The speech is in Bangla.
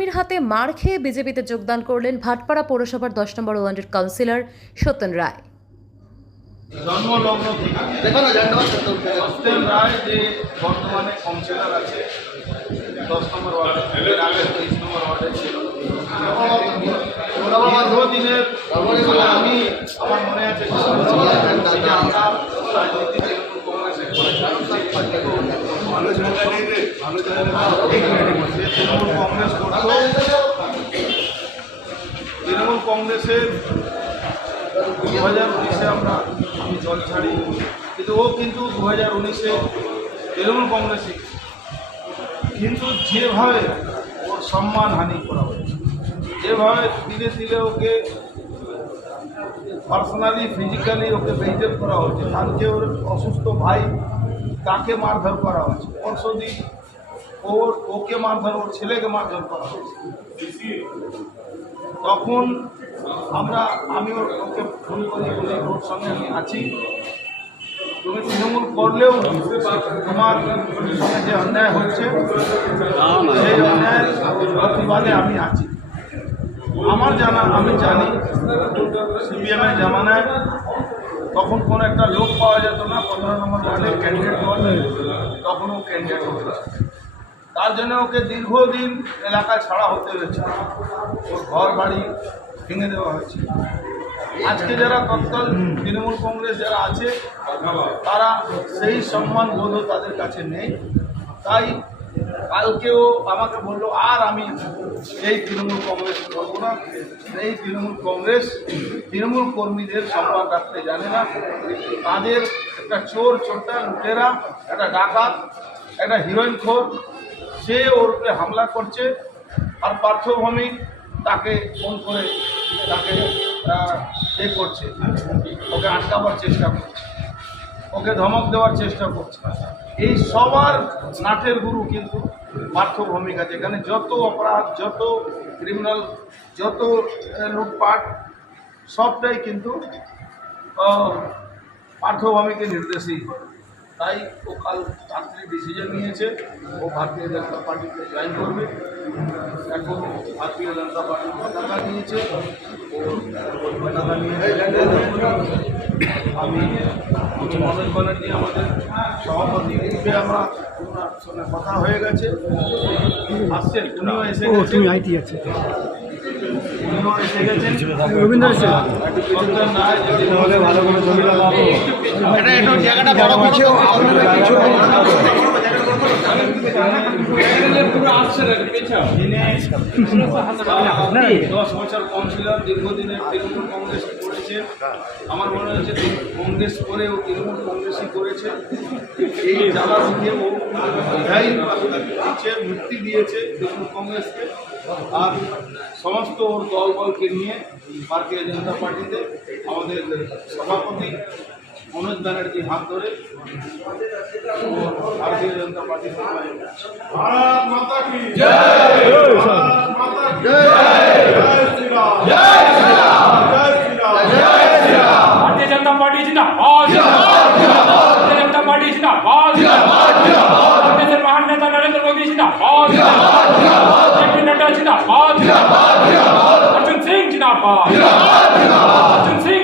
কর্মীর হাতে মার খেয়ে বিজেপিতে যোগদান করলেন ভাটপাড়া পৌরসভার 10 নম্বর ওয়ার্ডের কাউন্সিলর সত্যেন রায়। জন্মলগ্ন থেকে সত্যেন রায় যে বর্তমানে কাউন্সিলর আছে 10 নম্বর ওয়ার্ডে, এর আগে 23 নম্বর ওয়ার্ডে ছিল। দীর্ঘদিনের আমি আমার মনে আছে যে আমরা রাজনীতি তৃণমূল কংগ্রেসে তৃণমূল কংগ্রেসের 2019-এ আমি জল ছাড়ি, কিন্তু ও কিন্তু 2019-এ তৃণমূল কংগ্রেসে, কিন্তু যেভাবে ওর সম্মানহানি করা হয়েছে, যেভাবে ধীরে ধীরে ওকে পার্সোনালি ফিজিক্যালি ওকে বেইজ্জত করা হচ্ছে, কালকে ওর অসুস্থ ভাই তাকে মারধর করা হয়েছে, পরশুদিন ওকে মারধর, ওর ছেলেকে মারধর করা হয়েছে। তখন আমি ওকে ফোন করি, বলে ওর সঙ্গে আমি আছি, তুমি তৃণমূল করলেও তোমার সঙ্গে যে অন্যায় হচ্ছে সেই অন্যায়ের প্রতিবাদে আমি আছি। আমি জানি সিপিএমের জামানায় তখন কোনো একটা লোক পাওয়া যেত না 15 নম্বর ওয়ার্ডে ক্যান্ডিডেট করলে, তখন ও ক্যান্ডিডেট হতো। তার জন্য ওকে দীর্ঘদিন এলাকা ছাড়া হতে হয়েছে, ওর ঘর বাড়ি ভেঙে দেওয়া হয়েছে। আজকে যারা তৎকাল তৃণমূল কংগ্রেস যারা আছে তারা সেই সম্মান বোধ তাদের কাছে নেই। তাই কালকেও আমাকে বললো আর আমি এই তৃণমূল কংগ্রেস করবো না। এই তৃণমূল কংগ্রেস তৃণমূল কর্মীদের সম্মান রাখতে জানে না, তাদের একটা চোর চোরটা লুটেরা, একটা ডাকাত, একটা হিরোইন খোর, সে ওর উপরে হামলা করছে। আর পার্থভূমিক তাকে ফোন করে তাকে করছে, ওকে আটকাবার চেষ্টা করছে, ওকে ধমক দেওয়ার চেষ্টা করছে। এই সবার নাটের গুরু কিন্তু পার্থভূমিক আছে। এখানে যত অপরাধ, যত ক্রিমিনাল, যত লুটপাট সবটাই কিন্তু পার্থভূমিকের নির্দেশেই। তাই ও কাল রাত্রে ডিসিশন নিয়েছে ও ভারতীয় জনতা পার্টিতে জয়েন করবে। এখন ভারতীয় জনতা পার্টির পতাকা নিয়েছে, ও পতাকা নিয়ে আমি মনোজ ব্যানার্জি আমাদের সভাপতি রূপে আমরা ওনার সঙ্গে কথা হয়ে গেছে, আসছেন, উনিও এসে গেছেন, উনিও এসে গেছেন। রবীন্দ্র সত্যেন রায় যদি ভালো করে জমিটা পাবো, এটা একটু জায়গাটা বড় করছে, 10 বছর কাউন্সিলর, দীর্ঘদিনের তৃণমূল কংগ্রেস করেছে। আমার মনে হচ্ছে কংগ্রেস করে ও তৃণমূল কংগ্রেসই করেছে। এই জ্বালা দিয়ে ও দিচ্ছে, মুক্তি দিয়েছে তৃণমূল কংগ্রেসকে। আর সমস্ত ওর দলবলকে নিয়ে ভারতীয় জনতা পার্টিতে আমাদের সভাপতি মনোজ ব্যানার্জি হাত ধরে ভারতীয় জনতা পার্টি ভারত মাতা কি জয়, ভারত মাতা কি জয়, জয় শ্রী রাম, জয় শ্রী রাম, জয় শ্রী রাম, জয় শ্রী রাম। भारतीय जनता पार्टी जिंदाबाद, भारतीय जनता पार्टी जिंदाबाद, भारतीय से महान नेता नरेंद्र मोदी जिंदाबाद, जेपी नड्डा जिंदाबाद, अर्जुन सिंह जिंदाबाद, अर्जुन सिंह